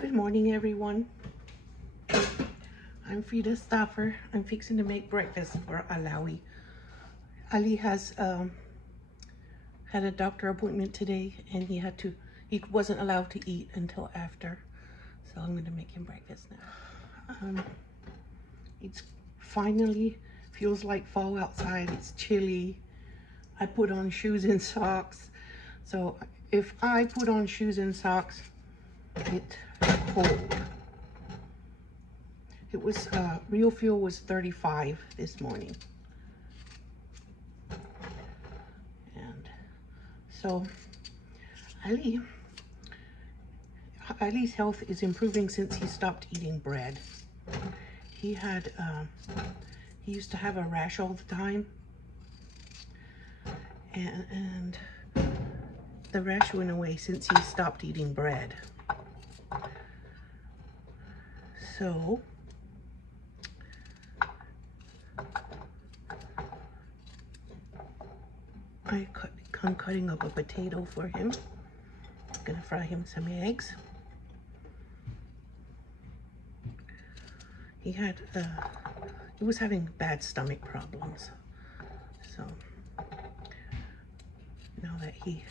Good morning, everyone. I'm Frida Stauffer. I'm fixing to make breakfast for Alawi. Ali has had a doctor appointment today, and he wasn't allowed to eat until after. So I'm going to make him breakfast now. It's finally feels like fall outside. It's chilly. I put on shoes and socks. So if I put on shoes and socks, it's cold. It was, real fuel was 35 this morning. And so Ali's health is improving since he stopped eating bread. He used to have a rash all the time. And the rash went away since he stopped eating bread. So I'm cutting up a potato for him. I'm gonna fry him some eggs. He was having bad stomach problems. So now that he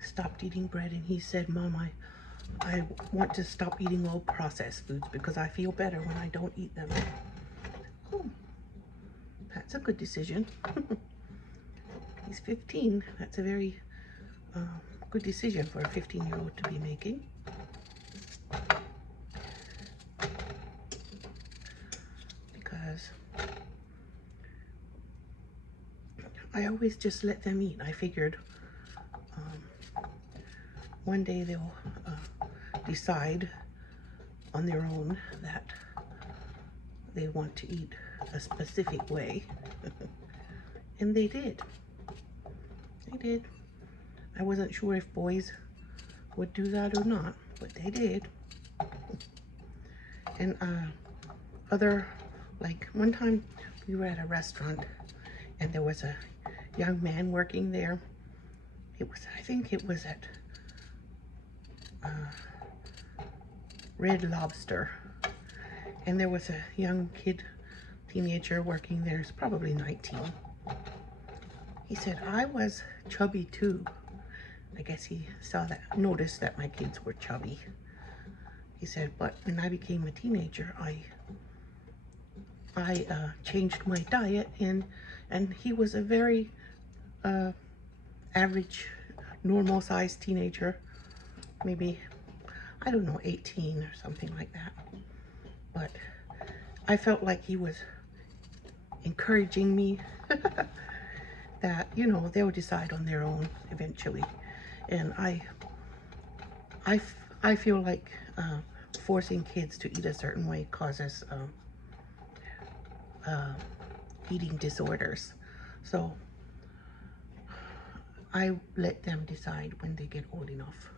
stopped eating bread, and he said, Mom, I want to stop eating all processed foods because I feel better when I don't eat them. Oh, that's a good decision. He's 15. That's a very good decision for a 15-year-old to be making. Because I always just let them eat. I figured one day they'll decide on their own that they want to eat a specific way. And they did. They did. I wasn't sure if boys would do that or not, but they did. And like one time we were at a restaurant and there was a young man working there. I think it was at Red Lobster. And there was a young teenager working there. He's probably 19. He said, I was chubby too. I guess he noticed that my kids were chubby. He said, but when I became a teenager, I changed my diet, and he was a very average, normal sized teenager, maybe, I don't know, 18 or something like that. But I felt like he was encouraging me that, they'll decide on their own eventually. And I feel like forcing kids to eat a certain way causes eating disorders. So I let them decide when they get old enough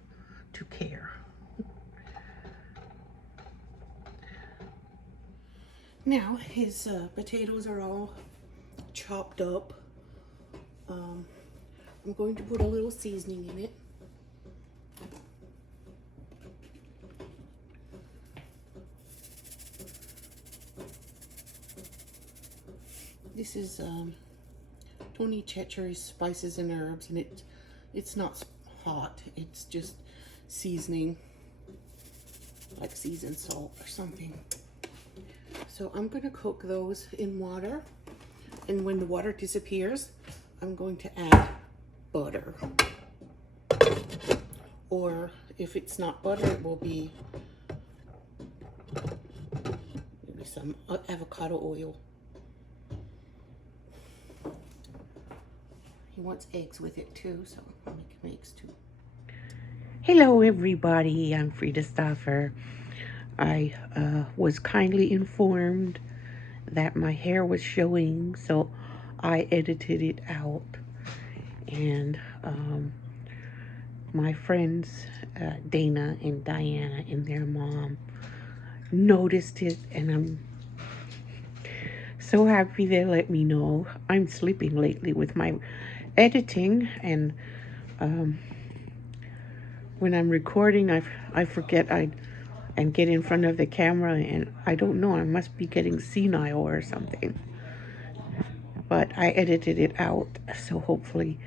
to care. Now his potatoes are all chopped up. I'm going to put a little seasoning in it. This is Tony Chachere's Spices and Herbs, and it's not hot. It's just seasoning, like seasoned salt or something. So I'm going to cook those in water, and when the water disappears, I'm going to add butter. Or if it's not butter, it will be maybe some avocado oil. He wants eggs with it too, so I'll make him eggs too. Hello everybody, I'm Frida Stauffer. I was kindly informed that my hair was showing, so I edited it out. And my friends Dana and Diana and their mom noticed it, and I'm so happy they let me know. I'm sleeping lately with my editing, and when I'm recording, I forget and get in front of the camera, and I don't know, I must be getting senile or something. But I edited it out, so hopefully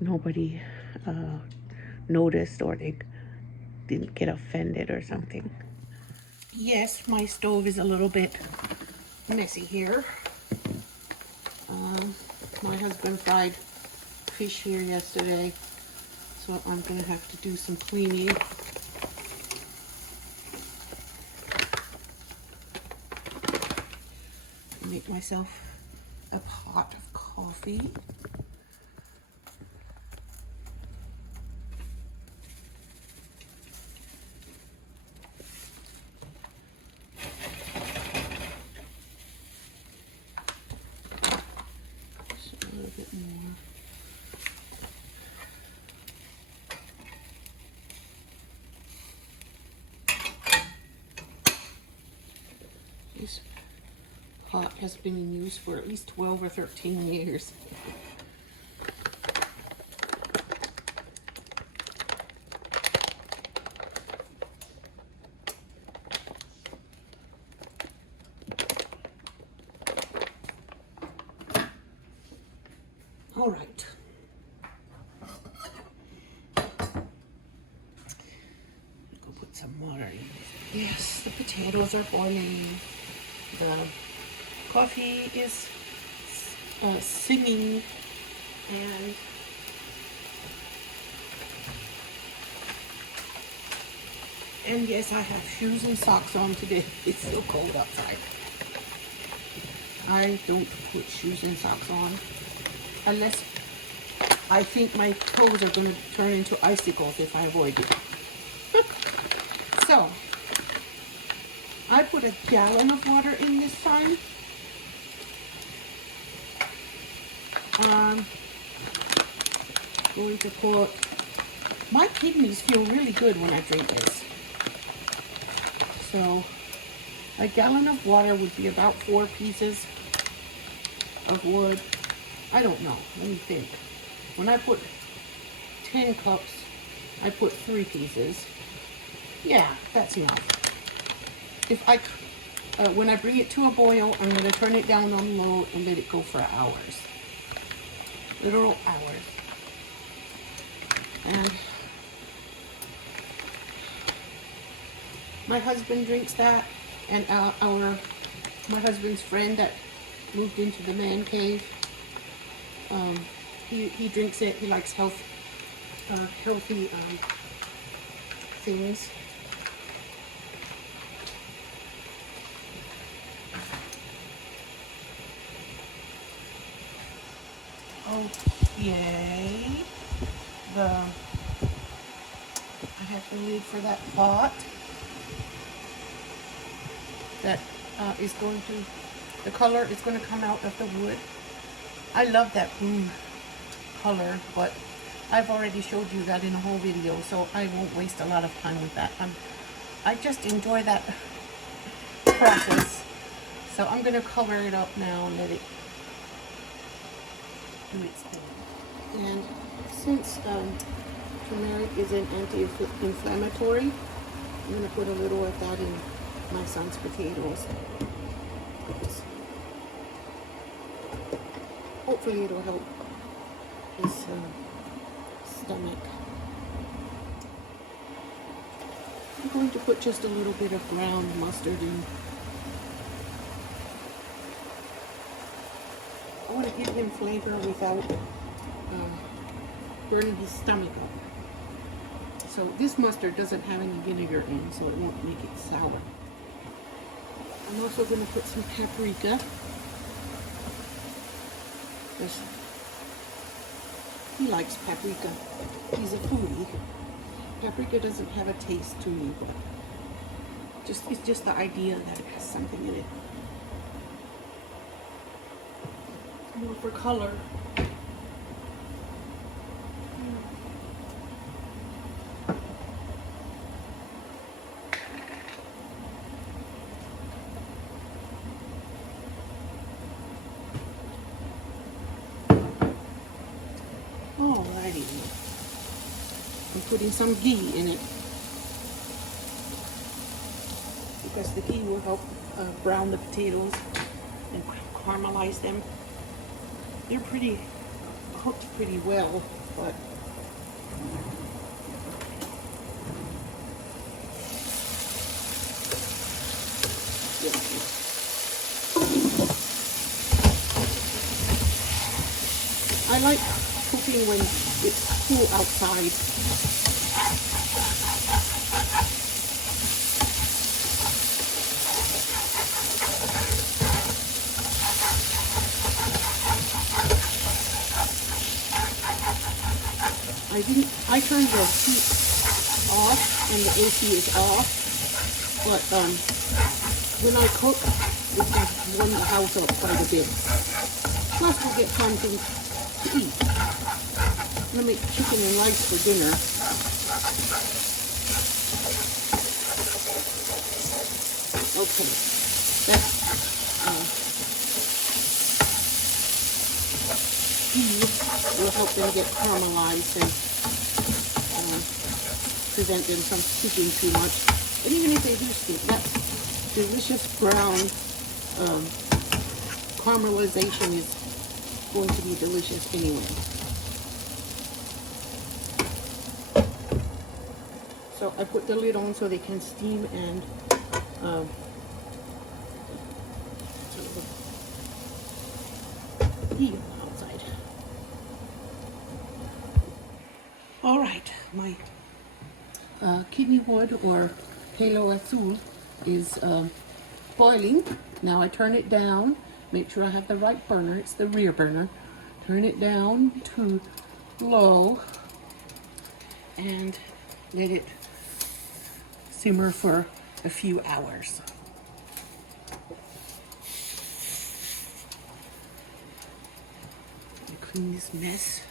nobody noticed or they didn't get offended or something. Yes, my stove is a little bit messy here. My husband fried fish here yesterday, so I'm gonna have to do some cleaning. Make myself a pot of coffee. Just a little bit more. This pot has been in use for at least 12 or 13 years. All right. Go put some water in. Yes, the potatoes are boiling. The coffee is singing, and yes, I have shoes and socks on today. It's so cold outside. I don't put shoes and socks on unless I think my toes are going to turn into icicles if I avoid it. So, I put a gallon of water in this time. Going to put, my kidneys feel really good when I drink this. So, a gallon of water would be about 4 pieces of wood. I don't know, let me think. When I put 10 cups, I put 3 pieces. Yeah, that's enough. If I, when I bring it to a boil, I'm going to turn it down on low and let it go for hours. Literal hours. And my husband drinks that, and my husband's friend that moved into the man cave, he drinks it. He likes healthy things. Okay. I have the lid for that pot. That is going to, the color is going to come out of the wood. I love that blue color, but I've already showed you that in a whole video, so I won't waste a lot of time with that. I just enjoy that process. So I'm going to color it up now and let it do its thing. And since turmeric is an anti-inflammatory, I'm going to put a little of that in my son's potatoes. Hopefully it'll help his stomach. I'm going to put just a little bit of ground mustard in. I want to give him flavor without burning his stomach up. So this mustard doesn't have any vinegar in, so it won't make it sour. I'm also going to put some paprika. He likes paprika. He's a foodie. Paprika doesn't have a taste to me, but it's just the idea that it has something in it. More for color. Alrighty. I'm putting some ghee in it. because the ghee will help brown the potatoes and caramelize them. They're pretty cooked pretty well, but I like cooking when it's cool outside. I turned the heat off and the AC is off, but when I cook, it just warms the house up quite a bit. Plus we'll get something to eat. I'm gonna make chicken and rice for dinner. Okay, that's ghee will help them get caramelized and prevent them from sticking too much. And even if they do stick, that delicious brown caramelization is going to be delicious anyway. So I put the lid on so they can steam and heat outside. All right, my kidney wood or Palo Azul is boiling. Now I turn it down, make sure I have the right burner, it's the rear burner. Turn it down to low and let it simmer for a few hours. Let me clean this mess.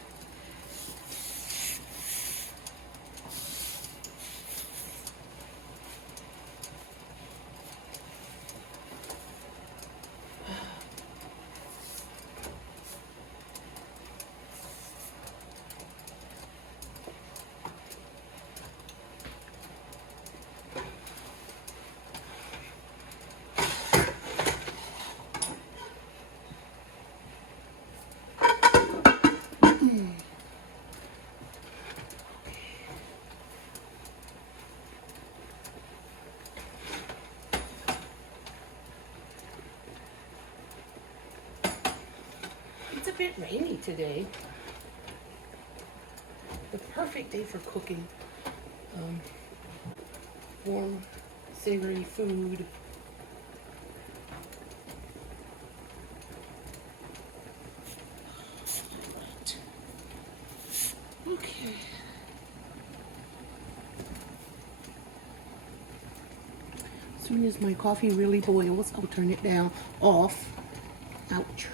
It's a bit rainy today. The perfect day for cooking warm, savory food. Right. Okay. As soon as my coffee really boils, I'll turn it down, off. Ouch.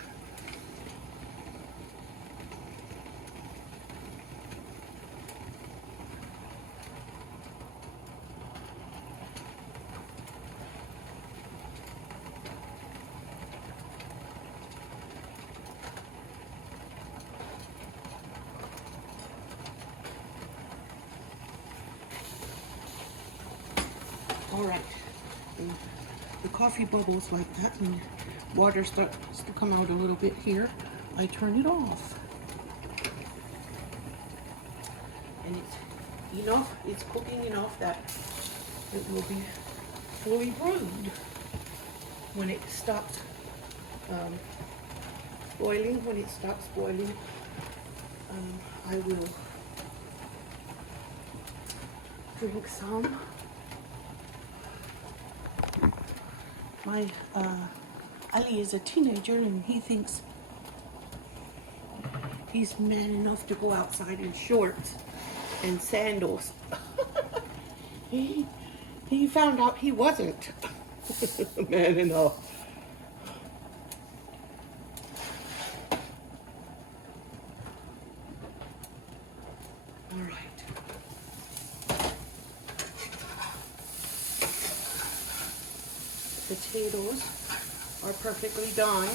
All right, and the coffee bubbles like that, and water starts to come out a little bit here. I turn it off, and it's enough. It's cooking enough that it will be fully brewed. When it stops boiling, I will drink some. My Ali is a teenager and he thinks he's man enough to go outside in shorts and sandals. He found out he wasn't man enough. All right. Potatoes are perfectly done.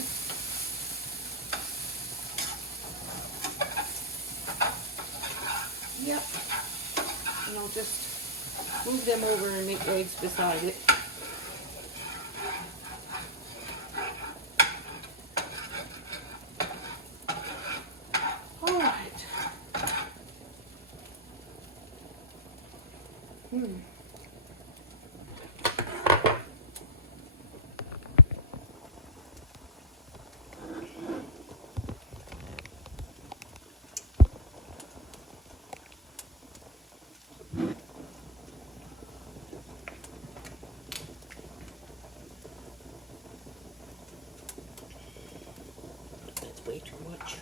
Yep. And I'll just move them over and make eggs beside it. way too much.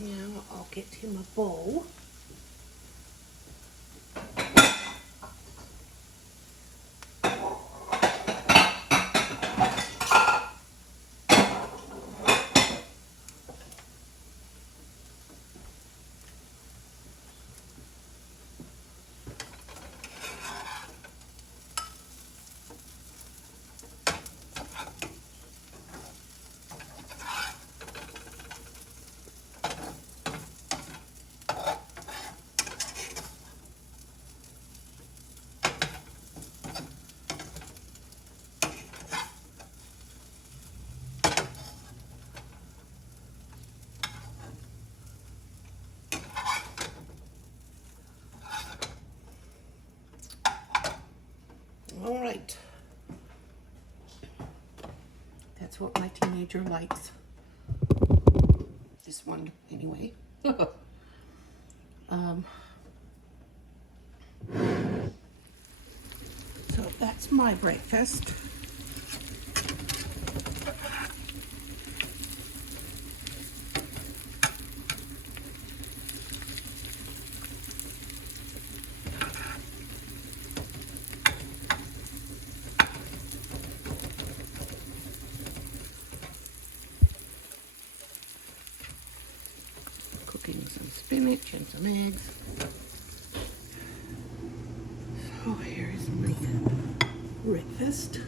Now I'll get him a bowl. All right. That's what my teenager likes. This one, anyway. So that's my breakfast. Cooking some spinach and some eggs. So here's my breakfast.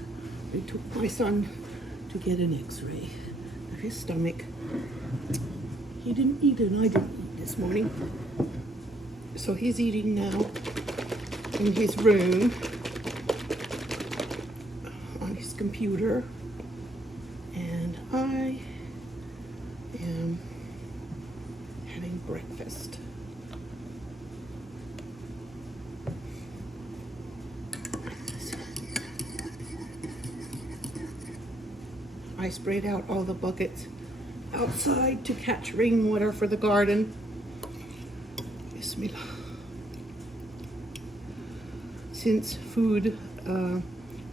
We took my son to get an x-ray of his stomach. He didn't eat and I didn't eat this morning. So he's eating now in his room on his computer. And I am having breakfast. I sprayed out all the buckets outside to catch rainwater for the garden. Bismillah. Since food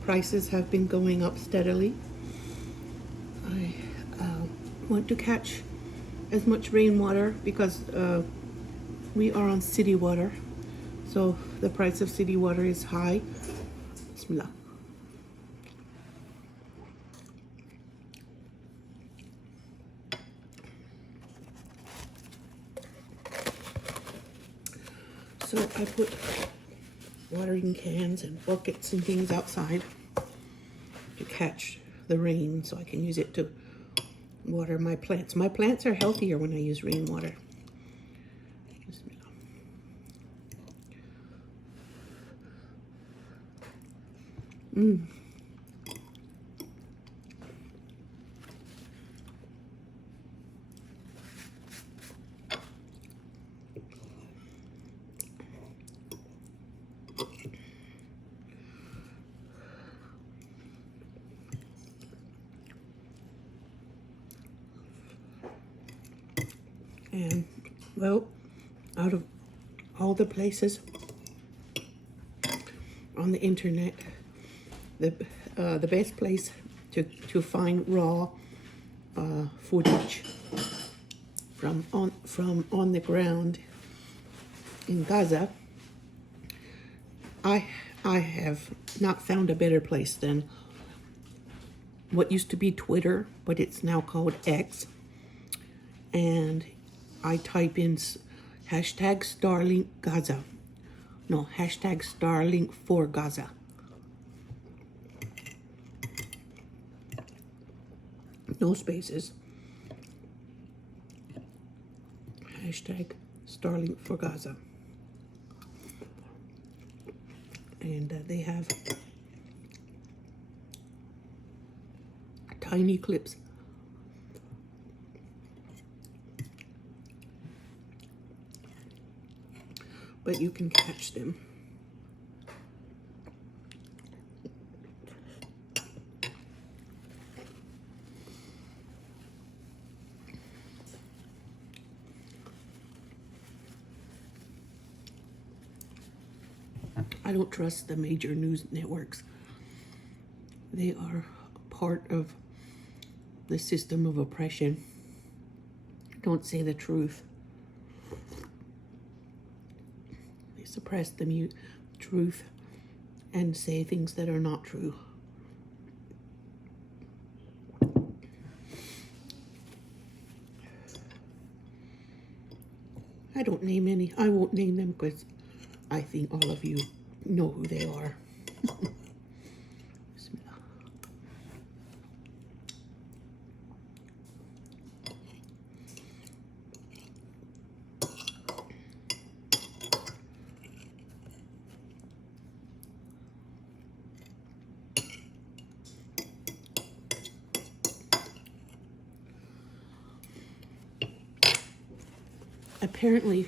prices have been going up steadily, I want to catch as much rainwater because we are on city water, so the price of city water is high. Bismillah. So I put watering cans and buckets and things outside to catch the rain so I can use it to water my plants. My plants are healthier when I use rainwater. And well, out of all the places on the internet, the best place to find raw footage from on the ground in Gaza, I have not found a better place than what used to be Twitter, but it's now called X. And I type in hashtag Starlink Gaza. No, hashtag Starlink for Gaza. No spaces. Hashtag Starlink for Gaza. And they have tiny clips. But you can catch them. I don't trust the major news networks. They are part of the system of oppression. Don't say the truth. They suppress the truth and say things that are not true. I won't name them because I think all of you know who they are. Apparently,